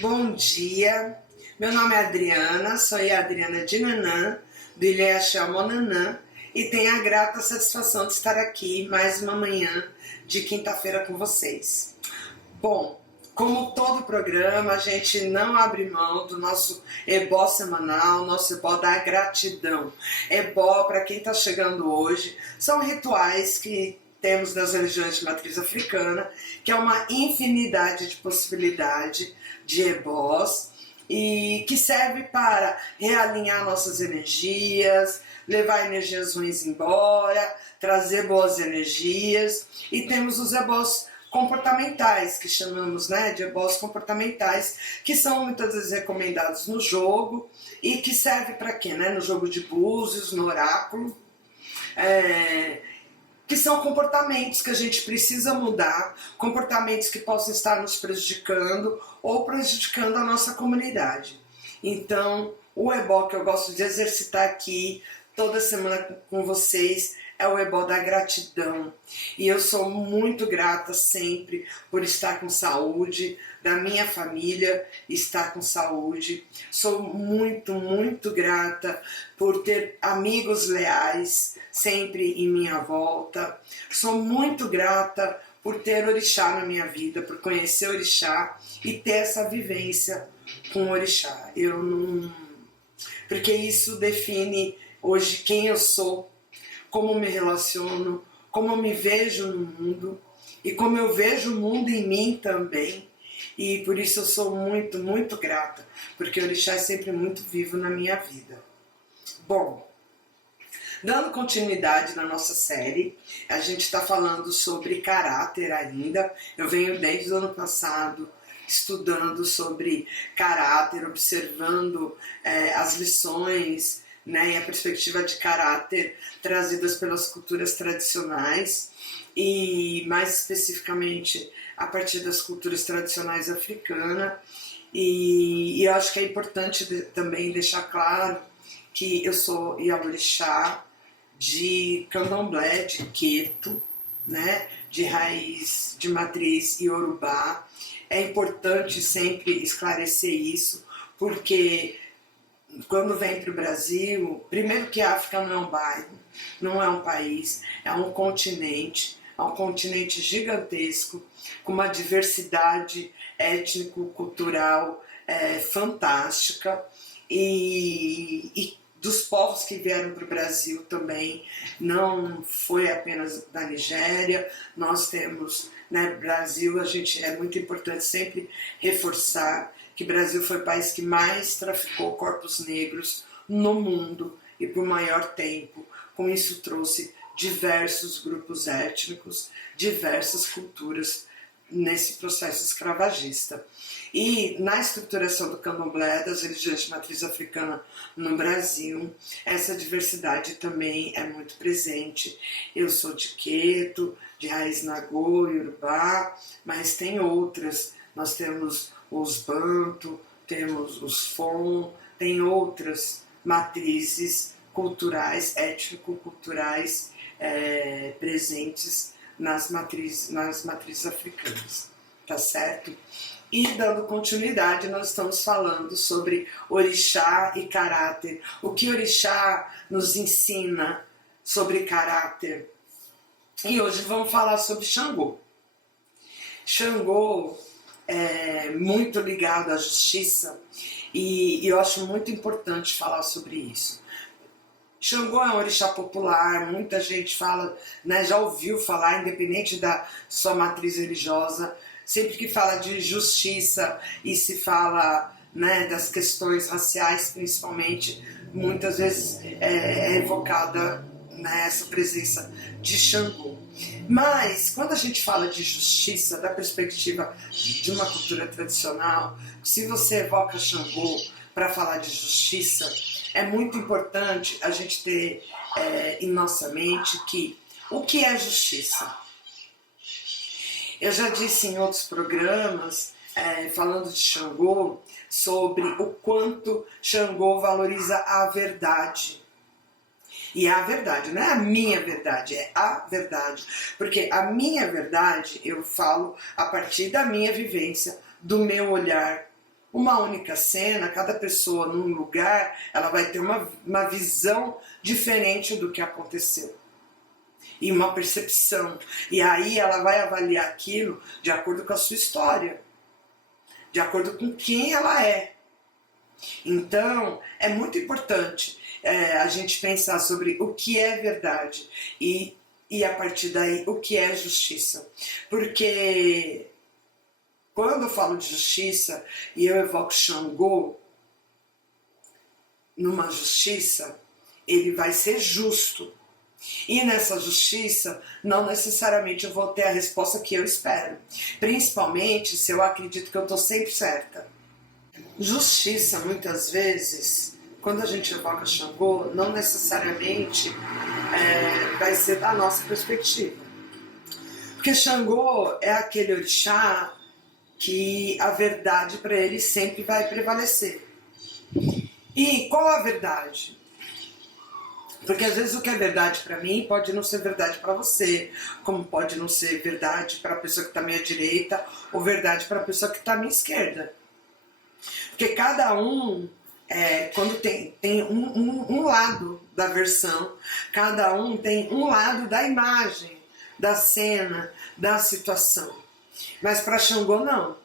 Bom dia, meu nome é Adriana, sou a Adriana de Nanã, do Ilha Monanã, e tenho a grata satisfação de estar aqui mais uma manhã de quinta-feira com vocês. Bom, como todo programa, a gente não abre mão do nosso ebó semanal, nosso ebó da gratidão. Ebó, para quem está chegando hoje, são rituais que temos nas religiões de matriz africana, que é uma infinidade de possibilidade de ebós, e que serve para realinhar nossas energias, levar energias ruins embora, trazer boas energias. E temos os ebós comportamentais, que chamamos, de ebós comportamentais, que são muitas vezes recomendados no jogo e que serve para quê? No jogo de búzios, no oráculo, que são comportamentos que a gente precisa mudar, comportamentos que possam estar nos prejudicando ou prejudicando a nossa comunidade. Então, o ebó que eu gosto de exercitar aqui toda semana com vocês é o ebó da gratidão. E eu sou muito grata sempre por estar com saúde, da minha família estar com saúde. Sou muito, muito grata por ter amigos leais sempre em minha volta. Sou muito grata por ter orixá na minha vida, por conhecer orixá e ter essa vivência com orixá. Porque isso define hoje quem eu sou, como me relaciono, como eu me vejo no mundo e como eu vejo o mundo em mim também. E por isso eu sou muito, muito grata, porque o orixá é sempre muito vivo na minha vida. Bom, dando continuidade na nossa série, a gente está falando sobre caráter ainda. Eu venho desde o ano passado estudando sobre caráter, observando as lições, e a perspectiva de caráter trazidas pelas culturas tradicionais e mais especificamente a partir das culturas tradicionais africanas. E eu acho que é importante também deixar claro que eu sou Ialorixá de Candomblé, de Queto, de raiz, de matriz Iorubá. É importante sempre esclarecer isso, porque quando vem para o Brasil, primeiro que a África não é um bairro, não é um país, é um continente gigantesco, com uma diversidade étnico-cultural fantástica, e dos povos que vieram para o Brasil também, não foi apenas da Nigéria. Nós temos, Brasil, é muito importante sempre reforçar que o Brasil foi o país que mais traficou corpos negros no mundo e por maior tempo. Com isso trouxe diversos grupos étnicos, diversas culturas nesse processo escravagista. E na estruturação do candomblé, das religiões de matriz africana no Brasil, essa diversidade também é muito presente. Eu sou de Queto, de raiz Nagô, Yorubá, mas tem outras. Nós temos os Banto, temos os Fon, tem outras matrizes culturais, étnico-culturais presentes nas matrizes africanas, tá certo? E dando continuidade, nós estamos falando sobre orixá e caráter. O que orixá nos ensina sobre caráter? E hoje vamos falar sobre Xangô. Xangô é muito ligado à justiça e eu acho muito importante falar sobre isso. Xangô é um orixá popular, muita gente fala, já ouviu falar, independente da sua matriz religiosa. Sempre que fala de justiça e se fala das questões raciais, principalmente, muitas vezes é evocada essa presença de Xangô. Mas, quando a gente fala de justiça, da perspectiva de uma cultura tradicional, se você evoca Xangô para falar de justiça, é muito importante a gente ter em nossa mente que o que é justiça? Eu já disse em outros programas, falando de Xangô, sobre o quanto Xangô valoriza a verdade. E é a verdade, não é a minha verdade, é a verdade. Porque a minha verdade eu falo a partir da minha vivência, do meu olhar. Uma única cena, cada pessoa num lugar, ela vai ter uma visão diferente do que aconteceu. E uma percepção. E aí ela vai avaliar aquilo de acordo com a sua história. De acordo com quem ela é. Então, é muito importante a gente pensar sobre o que é verdade e a partir daí o que é justiça. Porque quando eu falo de justiça e eu evoco Xangô numa justiça, ele vai ser justo. E nessa justiça, não necessariamente eu vou ter a resposta que eu espero. Principalmente se eu acredito que eu estou sempre certa. Justiça, muitas vezes, quando a gente evoca Xangô, não necessariamente vai ser da nossa perspectiva. Porque Xangô é aquele orixá que a verdade para ele sempre vai prevalecer. E qual a verdade? Porque às vezes o que é verdade para mim pode não ser verdade para você, como pode não ser verdade para a pessoa que está à minha direita ou verdade para a pessoa que está à minha esquerda. Porque cada um, quando tem um lado da versão, cada um tem um lado da imagem, da cena, da situação. Mas para Xangô não.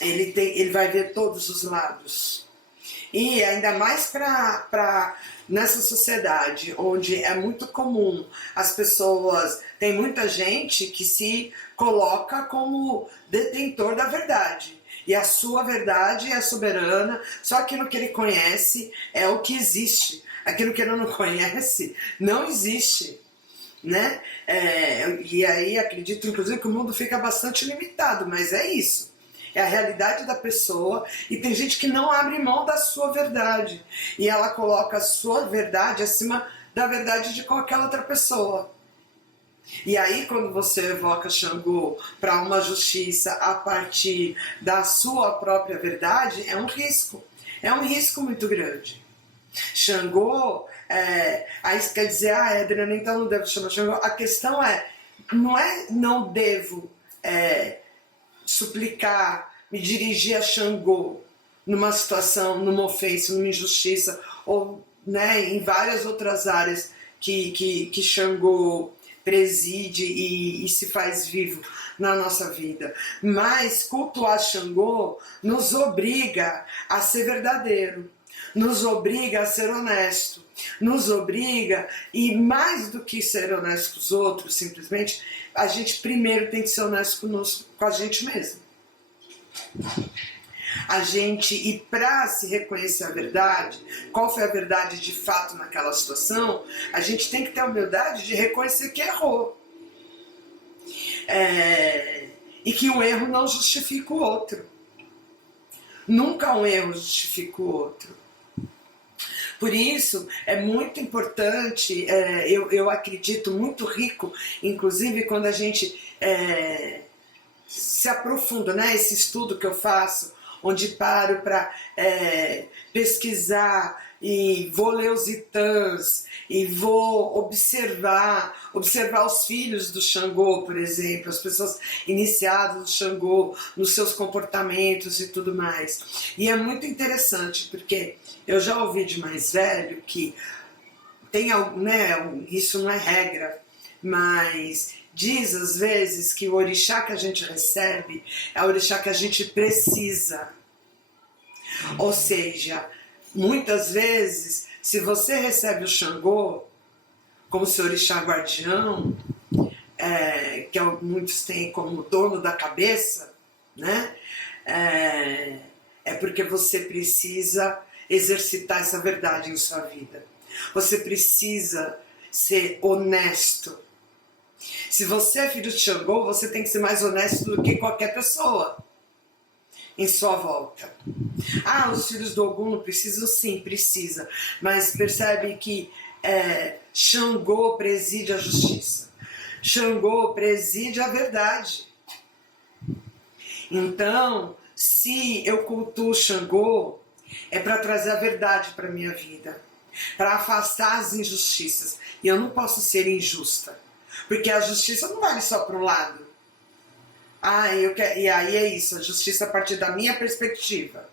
Ele vai ver todos os lados. E ainda mais nessa sociedade onde é muito comum as pessoas, tem muita gente que se coloca como detentor da verdade. E a sua verdade é soberana, só aquilo que ele conhece é o que existe. Aquilo que ele não conhece não existe. Né? E aí acredito inclusive que o mundo fica bastante limitado, mas é isso. É a realidade da pessoa e tem gente que não abre mão da sua verdade. E ela coloca a sua verdade acima da verdade de qualquer outra pessoa. E aí quando você evoca Xangô para uma justiça a partir da sua própria verdade, é um risco. É um risco muito grande. Xangô, aí isso quer dizer, Adriana, então não devo chamar Xangô. A questão não devo suplicar, me dirigir a Xangô numa situação, numa ofensa, numa injustiça, ou em várias outras áreas que Xangô preside e se faz vivo na nossa vida. Mas cultuar Xangô nos obriga a ser verdadeiro, nos obriga a ser honesto, nos obriga, e mais do que ser honesto com os outros, simplesmente, a gente primeiro tem que ser honesto com a gente mesmo. E para se reconhecer a verdade, qual foi a verdade de fato naquela situação, a gente tem que ter a humildade de reconhecer que errou. E que um erro não justifica o outro. Nunca um erro justifica o outro. Por isso, é muito importante, eu acredito, muito rico, inclusive quando a gente se aprofunda, esse estudo que eu faço, onde paro para pesquisar e vou ler os Itãs e vou observar os filhos do Xangô, por exemplo, as pessoas iniciadas do Xangô, nos seus comportamentos e tudo mais. E é muito interessante, porque eu já ouvi de mais velho que tem algo, isso não é regra, mas diz às vezes que o orixá que a gente recebe é o orixá que a gente precisa. Ou seja, muitas vezes, se você recebe o Xangô como seu orixá guardião, que muitos têm como dono da cabeça, é porque você precisa exercitar essa verdade em sua vida. Você precisa ser honesto. Se você é filho de Xangô, você tem que ser mais honesto do que qualquer pessoa em sua volta. Os filhos do Ogum não precisam? Sim, precisa. Mas percebe que Xangô preside a justiça. Xangô preside a verdade. Então, se eu cultuo Xangô, é para trazer a verdade para a minha vida, para afastar as injustiças. E eu não posso ser injusta, porque a justiça não vale só para um lado. E aí é isso, a justiça a partir da minha perspectiva.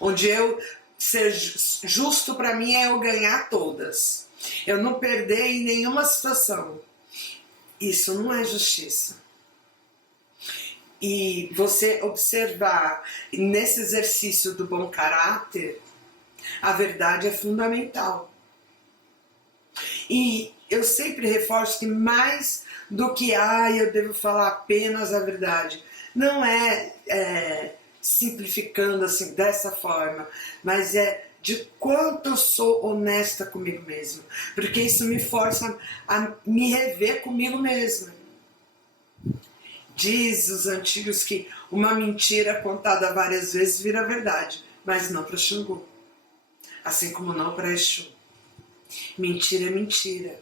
Onde eu ser justo para mim é eu ganhar todas. Eu não perder em nenhuma situação. Isso não é justiça. E você observar nesse exercício do bom caráter, a verdade é fundamental. E eu sempre reforço que mais do que eu devo falar apenas a verdade, não é simplificando assim dessa forma, mas é de quanto eu sou honesta comigo mesma, porque isso me força a me rever comigo mesma. Diz os antigos que uma mentira contada várias vezes vira verdade, mas não para Xangô, assim como não para Exu. Mentira é mentira,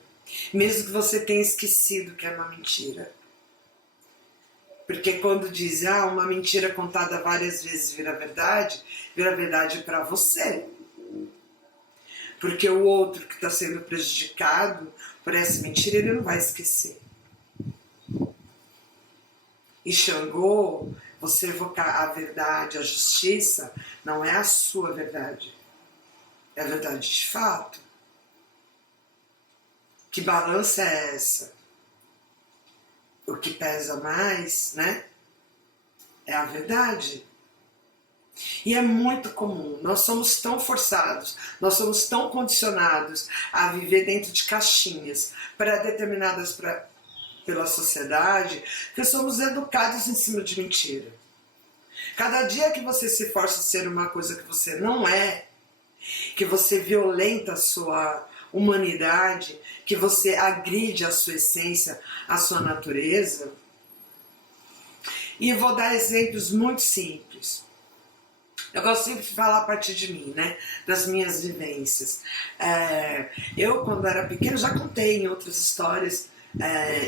mesmo que você tenha esquecido que é uma mentira. Porque quando diz, uma mentira contada várias vezes vira verdade para você. Porque o outro que está sendo prejudicado por essa mentira, ele não vai esquecer. E Xangô, você evocar a verdade, a justiça, não é a sua verdade. É a verdade de fato. Que balança é essa? O que pesa mais, né? É a verdade. E é muito comum, nós somos tão forçados, nós somos tão condicionados a viver dentro de caixinhas pré-determinadas pela sociedade, que somos educados em cima de mentira. Cada dia que você se força a ser uma coisa que você não é, que você violenta a sua humanidade, que você agride a sua essência, a sua natureza. E eu vou dar exemplos muito simples. Eu gosto sempre de falar a partir de mim, né? Das minhas vivências. Eu, quando era pequena, já contei em outras histórias,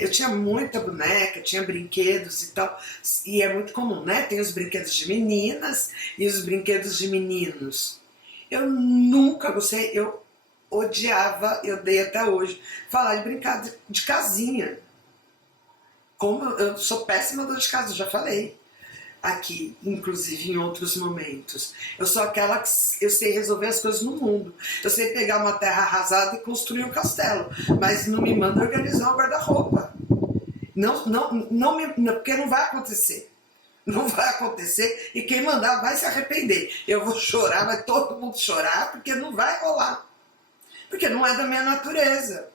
eu tinha muita boneca, tinha brinquedos e tal, e é muito comum, né? Tem os brinquedos de meninas e os brinquedos de meninos. Eu nunca gostei, eu odiava, eu odeio até hoje, falar de brincar de casinha. Como eu sou péssima dona de casa, eu já falei aqui, inclusive em outros momentos. Eu sou aquela que eu sei resolver as coisas no mundo. Eu sei pegar uma terra arrasada e construir um castelo, mas não me manda organizar um guarda-roupa. Porque não vai acontecer. Não vai acontecer e quem mandar vai se arrepender. Eu vou chorar, vai todo mundo chorar, porque não vai rolar. Porque não é da minha natureza.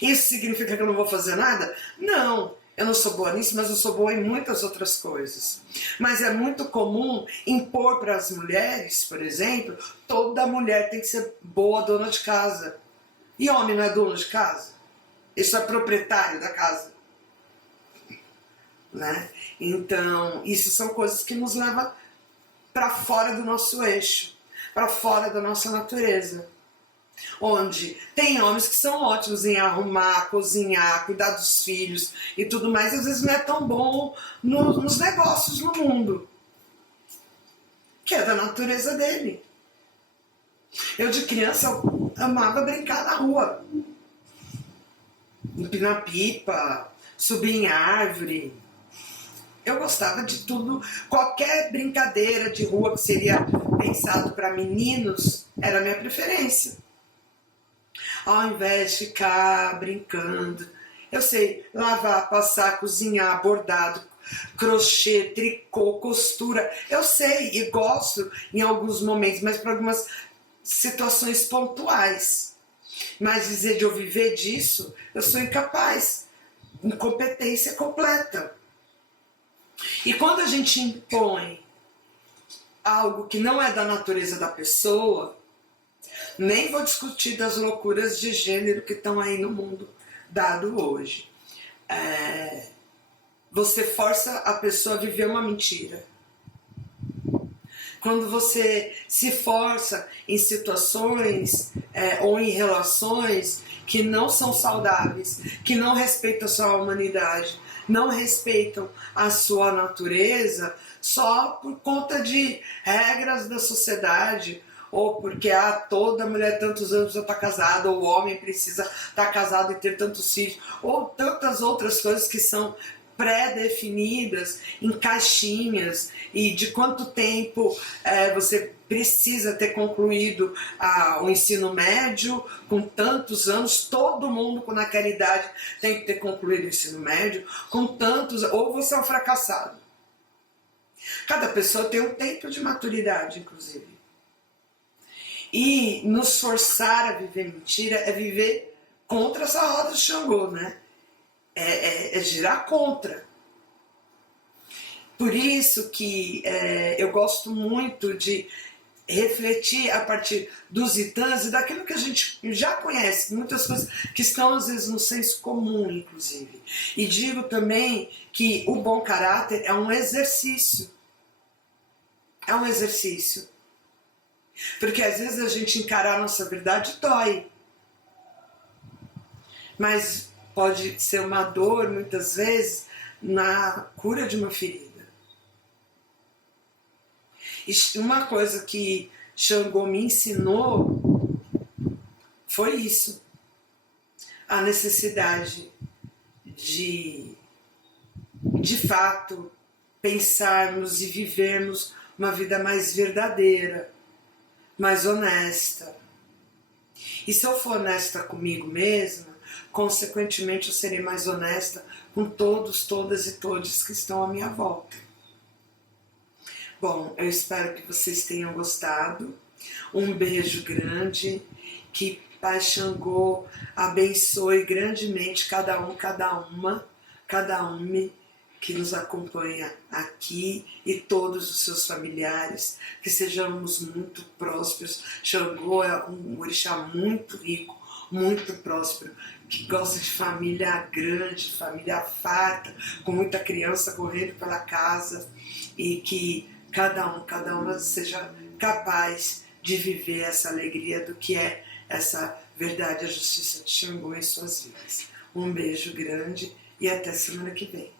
Isso significa que eu não vou fazer nada? Não. Eu não sou boa nisso, mas eu sou boa em muitas outras coisas. Mas é muito comum impor para as mulheres, por exemplo, toda mulher tem que ser boa dona de casa. E homem não é dono de casa? Isso é proprietário da casa. Né? Então, isso são coisas que nos levam para fora do nosso eixo, para fora da nossa natureza. Onde tem homens que são ótimos em arrumar, cozinhar, cuidar dos filhos e tudo mais, e às vezes não é tão bom nos negócios no mundo, que é da natureza dele. Eu de criança eu amava brincar na rua, empinar pipa, subir em árvore. Eu gostava de tudo, qualquer brincadeira de rua que seria pensado para meninos era a minha preferência. Ao invés de ficar brincando, eu sei lavar, passar, cozinhar, bordado, crochê, tricô, costura, eu sei e gosto em alguns momentos, mas para algumas situações pontuais. Mas dizer de eu viver disso, eu sou incapaz, incompetência completa. E quando a gente impõe algo que não é da natureza da pessoa, nem vou discutir das loucuras de gênero que estão aí no mundo dado hoje. Você força a pessoa a viver uma mentira. Quando você se força em situações ou em relações que não são saudáveis, que não respeitam a sua humanidade, não respeitam a sua natureza, só por conta de regras da sociedade, ou porque toda mulher tantos anos já está casada, ou o homem precisa estar casado e ter tantos filhos, ou tantas outras coisas que são pré-definidas em caixinhas e de quanto tempo você precisa ter concluído o ensino médio, com tantos anos, todo mundo com naquela idade tem que ter concluído o ensino médio, com tantos, ou você é um fracassado. Cada pessoa tem um tempo de maturidade, inclusive. E nos forçar a viver mentira é viver contra essa roda de Xangô, né? É girar contra. Por isso que eu gosto muito de refletir a partir dos itãs e daquilo que a gente já conhece, muitas coisas que estão às vezes no senso comum, inclusive. E digo também que o bom caráter é um exercício. É um exercício. Porque às vezes a gente encarar a nossa verdade dói. Mas pode ser uma dor, muitas vezes, na cura de uma ferida. E uma coisa que Xangô me ensinou foi isso. A necessidade de fato, pensarmos e vivermos uma vida mais verdadeira, mais honesta. E se eu for honesta comigo mesma, consequentemente eu serei mais honesta com todos, todas e todos que estão à minha volta. Bom, eu espero que vocês tenham gostado. Um beijo grande, que Pai Xangô abençoe grandemente cada um, cada uma que nos acompanha aqui e todos os seus familiares, que sejamos muito prósperos. Xangô é um orixá muito rico, muito próspero, que gosta de família grande, família farta, com muita criança correndo pela casa, e que cada uma seja capaz de viver essa alegria do que é essa verdade e a justiça de Xangô em suas vidas. Um beijo grande e até semana que vem.